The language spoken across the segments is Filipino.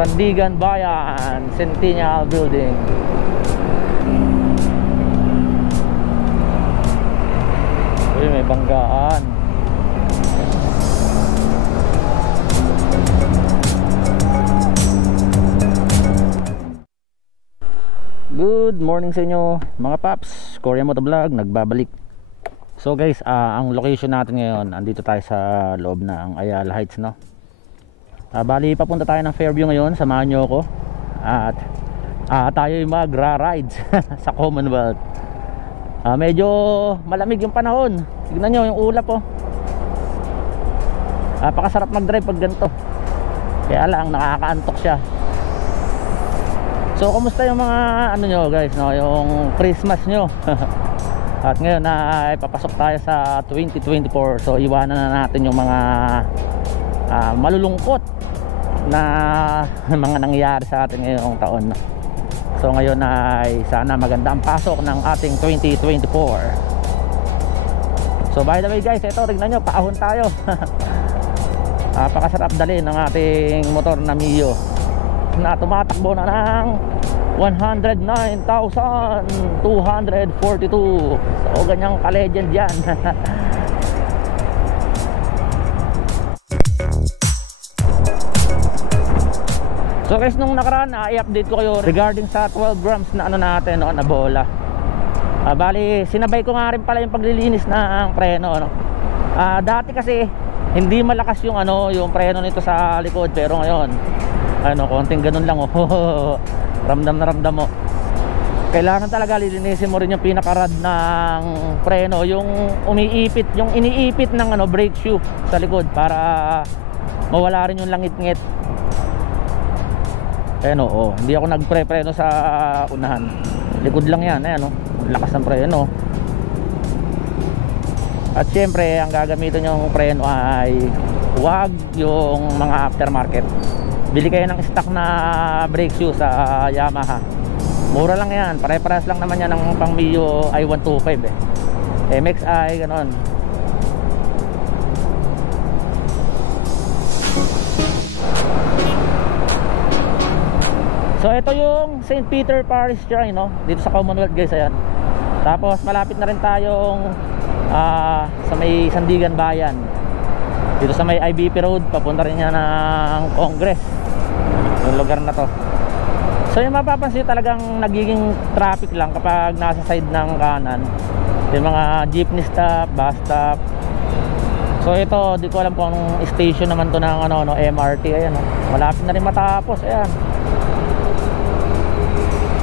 Sandigan Bayan, Centennial Building. Uy, may banggaan. Good morning sa inyo mga paps, Korea Motovlog nagbabalik. So guys, ang location natin ngayon, andito tayo sa loob ng Ayala Heights, no? Bali, papunta tayo ng Fairview ngayon, samahan nyo ako. At tayo magra-rides sa Commonwealth. Medyo malamig yung panahon. Tignan nyo yung ulap, oh. Pakasarap mag-drive pag ganito. Kaya lang, nakakaantok siya. So, kumusta yung mga ano nyo guys, no? Yung Christmas nyo. At ngayon ay papasok tayo sa 2024. So, iwanan na natin yung mga malulungkot na mga nangyayari sa atin ngayong taon. So, ngayon ay sana maganda ang pasok ng ating 2024. So, by the way guys, ito, tignan nyo, paahon tayo. Napakasarap dalhin ng ating motor na Mio na tumatakbo na ng 109,242. So ganyang ka-legend yan. So guys, nung nakaraan i-update ko kayo regarding sa 12 grams na ano natin, no, na bola. Bali, sinabay ko nga rin pala yung paglilinis ng preno, no? Dati kasi hindi malakas yung ano, yung preno nito sa likod, pero ngayon ano, konting ganun lang, oh. Ramdam na ramdam mo. Kailangan talaga lilinisin mo rin yung pinakarad ng preno, yung umiipit, yung iniipit ng ano, brake shoe sa likod para mawala rin yung langit-ngit. Ayan, oh. Hindi ako nagpre-preno sa unahan. Likod lang yan, ayan, oh. Lakas ng preno. At syempre, ang gagamitin yung preno ay huwag yung mga aftermarket. Bili kayo ng stock na brake shoe sa Yamaha. Mura lang yan, pare-pares lang naman yan ng pang Mio i125 MXI, ganon. So ito yung St. Peter Parish Shrine, no? Dito sa Commonwealth guys, ayan. Tapos malapit na rin tayong sa may Sandigan Bayan. Dito sa may IBP Road, papunta rin yan ng Congress, yung lugar na to. So yung mapapansin, talagang nagiging traffic lang kapag nasa side ng kanan, yung mga jeepney stop, bus stop. So ito, di ko alam kung anong station naman to ng ano, MRT. Ayan, no? Malapit na rin matapos. Ayan,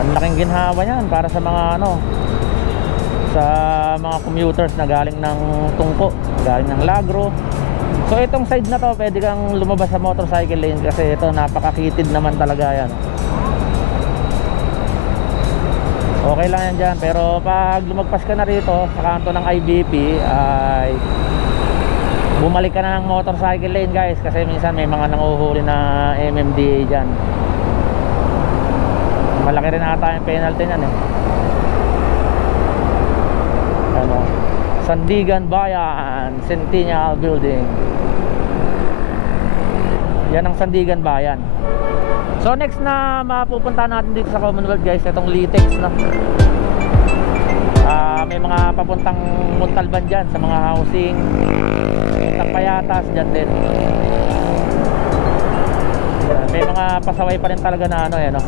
ang laking ginhawa yan para sa mga ano, sa mga commuters na galing ng Tungko, galing ng Lagro. So itong side na to, pwede kang lumabas sa motorcycle lane kasi ito napakakitid naman talaga yan. Okay lang yan dyan, pero pag lumagpas ka na rito sa kanto ng IBP ay bumalik ka na ng motorcycle lane guys, kasi minsan may mga nanguhuli na MMDA dyan. Malaki rin ata yung penalty nyan, eh. Ano, Sandigan Bayan, Centennial Building. Yan ang Sandigan Bayan. So next na mapupunta natin dito sa Commonwealth guys, itong Litex, no? May mga papuntang Montalban dyan, sa mga housing, papuntang Payatas dyan din. May mga pasaway pa rin talaga na ano, yan, no?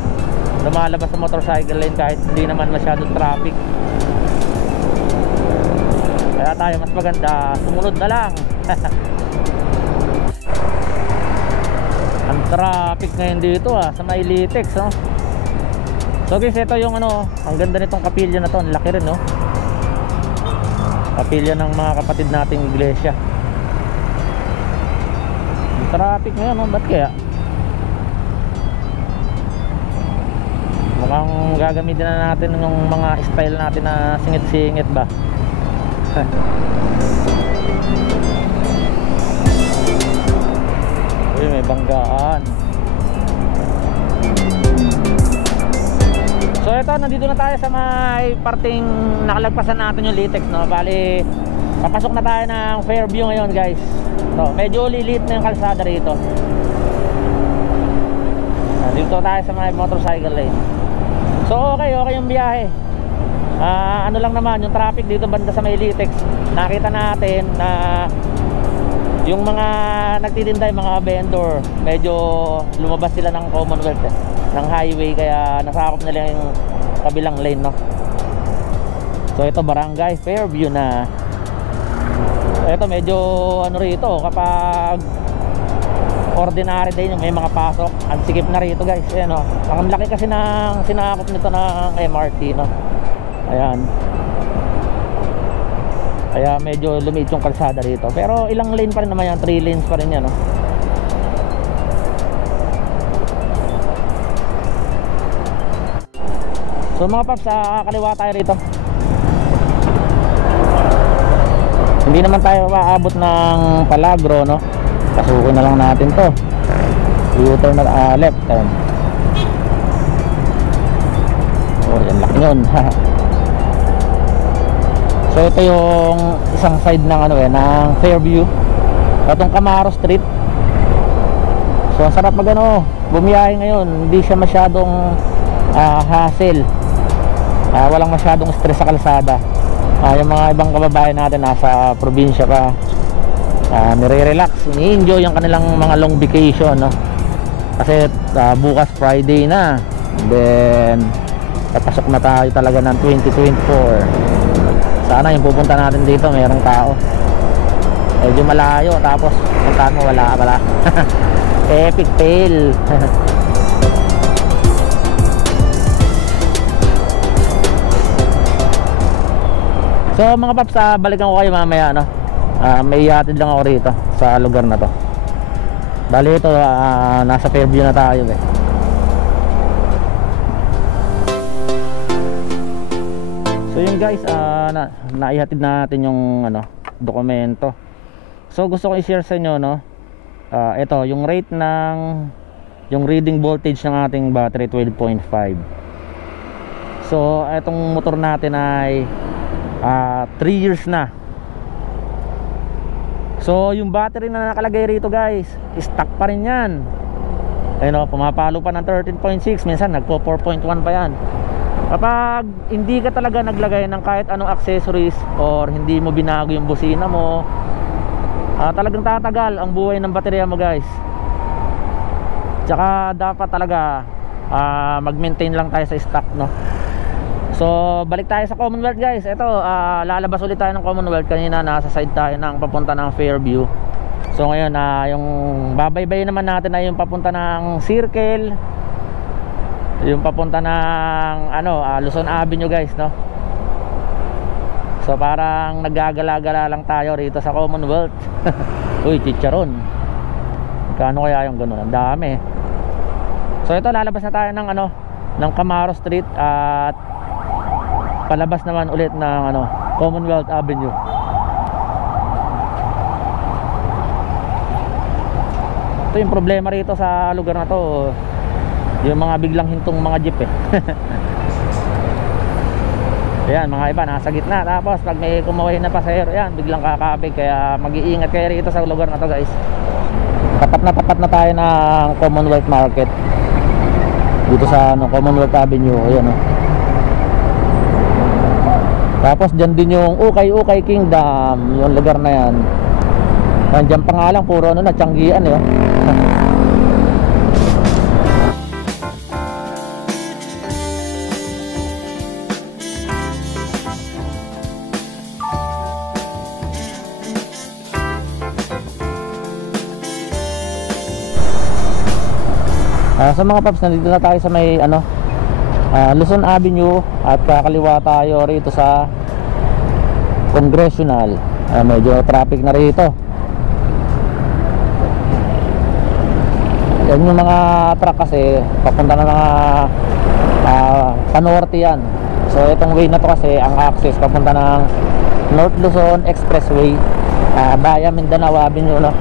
Lumalabas sa motorcycle lane kahit hindi naman masyadong traffic. Kaya tayo mas maganda sumunod na lang. Ang traffic ngayon dito sa may Litex, no? So guys, ito yung ano, ang ganda nitong kapilya na to, ang laki rin, no? Kapilya ng mga kapatid nating iglesia. Ang traffic ngayon, no? Ba't kaya? Mukhang gagamitin na natin yung mga style natin na singit-singit ba. Uy, may banggaan. So ito, nandito na tayo sa may parting nakalagpasan natin yung Litex, no? Bali, papasok na tayo ng Fairview ngayon guys. So, medyo lilit na yung kalsada rito. Dito tayo sa may motorcycle lane. So okay yung biyahe. Ano lang naman yung traffic dito banda sa may Litex. Nakita natin na yung mga nagtitinda, yung mga vendor, medyo lumabas sila ng Commonwealth ng highway, kaya nasakop nila yung kabilang lane, no? So ito Barangay Fairview na. Ito medyo ano rito kapag ordinary day may mga pasok, ang sikip na rito guys. Ayan, no? Ang laki kasi ng sinakop nito ng MRT, no? Ayan. Kaya medyo lumiit yung kalsada rito. Pero ilang lane pa rin naman yan, 3 lanes pa rin yan, no? So mga paps, kaliwa tayo rito. Hindi naman tayo maabot ng Palagro, no? Pasukin na lang natin to. U-turn na left turn. Oh, yan laki yun. So ito yung isang side ng ano ng Fairview. Itong Camaro Street. So ang sarap magano bumiyahe ngayon. Hindi siya masyadong hassle. Walang masyadong stress sa kalsada. Yung mga ibang kababayan natin nasa probinsya pa, nire-relax, ini-enjoy yung kanilang mga long vacation, no? Kasi bukas Friday na, then papasok na tayo talaga ng 2024. Sana yung pupunta natin dito mayroong tao. Medyo malayo, tapos puntahan mo wala pala. Epic fail. So mga paps, balikan ko kayo mamaya, no? May ihatid lang ako rito sa lugar na to. Bali ito, nasa Fairview na tayo eh. So yun guys, naihatid natin yung dokumento. So gusto ko i-share sa inyo, no? Ito yung rate ng yung reading voltage ng ating battery, 12.5. So itong motor natin ay 3 years na. So yung battery na nakalagay rito guys, stock pa rin yan. Ayun, pumapalo pa ng 13.6, minsan nagpo 4.1 pa yan. Kapag hindi ka talaga naglagay ng kahit anong accessories or hindi mo binago yung busina mo, talagang tatagal ang buhay ng baterya mo guys. Tsaka dapat talaga mag-maintain lang tayo sa stock, no? So balik tayo sa Commonwealth guys. Ito, lalabas ulit tayo ng Commonwealth. Kanina nasa side tayo ng papunta ng Fairview. So ngayon, yung babaybay naman natin ay yung papunta ng Circle, yung papunta ng Luzon Avenue guys, no? So parang naggagala-gala lang tayo rito sa Commonwealth. Uy, chicharon. Kano kaya yung ganun? Ang dami. So ito, lalabas na tayo ng ng Camaro Street at palabas naman ulit ng Commonwealth Avenue. Ito yung problema rito sa lugar na to, yung mga biglang hintong mga jeep eh. Ayan, mga iba nasa gitna, tapos pag may kumaway na pasahero, yan biglang kakabig. Kaya mag-iingat kayo rito sa lugar na to guys. Tapat na tayo ng Commonwealth Market dito sa Commonwealth Avenue. Ayan, Tapos dyan din yung Ukay Kingdom, yung lugar na yan. Nandiyan pa nga lang, puro na Tianggian eh. Sa mga paps, nandito na tayo sa may Luzon Avenue at kakaliwa tayo rito sa Congressional. Medyo traffic na rito. Yan yung mga truck kasi papunta na mga panorte yan. So itong way na to kasi ang access papunta ng North Luzon Expressway, via Mindanao Avenue, no?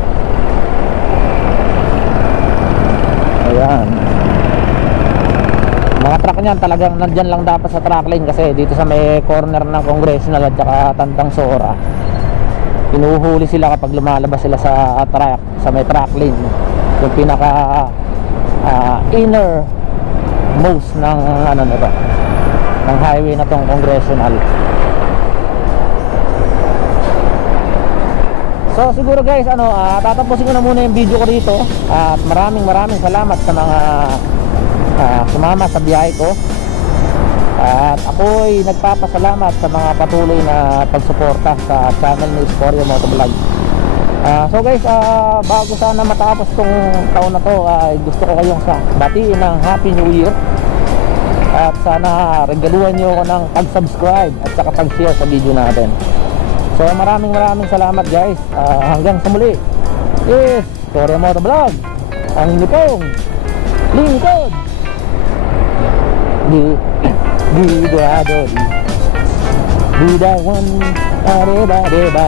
Ayan. Mga truck niyan talagang nandyan lang dapat sa truck lane, kasi dito sa may corner ng Congressional at saka Tandang Sora, pinuhuli sila kapag lumalabas sila sa truck, sa may truck lane, yung pinaka inner most ng ano nito, ng highway na tong Congressional. So siguro guys, tatapusin ko na muna yung video ko dito. At maraming salamat sa mga sumama sa biyahe ko. At ako'y nagpapasalamat sa mga patuloy na pagsuporta sa channel ni Scorio Motovlog. So guys, bago sana matapos tong taon na to, gusto ko kayong batiin ng Happy New Year. At sana regaluhan nyo ako ng pag-subscribe at saka pag-share sa video natin. So maraming salamat guys. Hanggang sa muli is Scorio Motovlog, ang inyong lingkod. Di da one, ba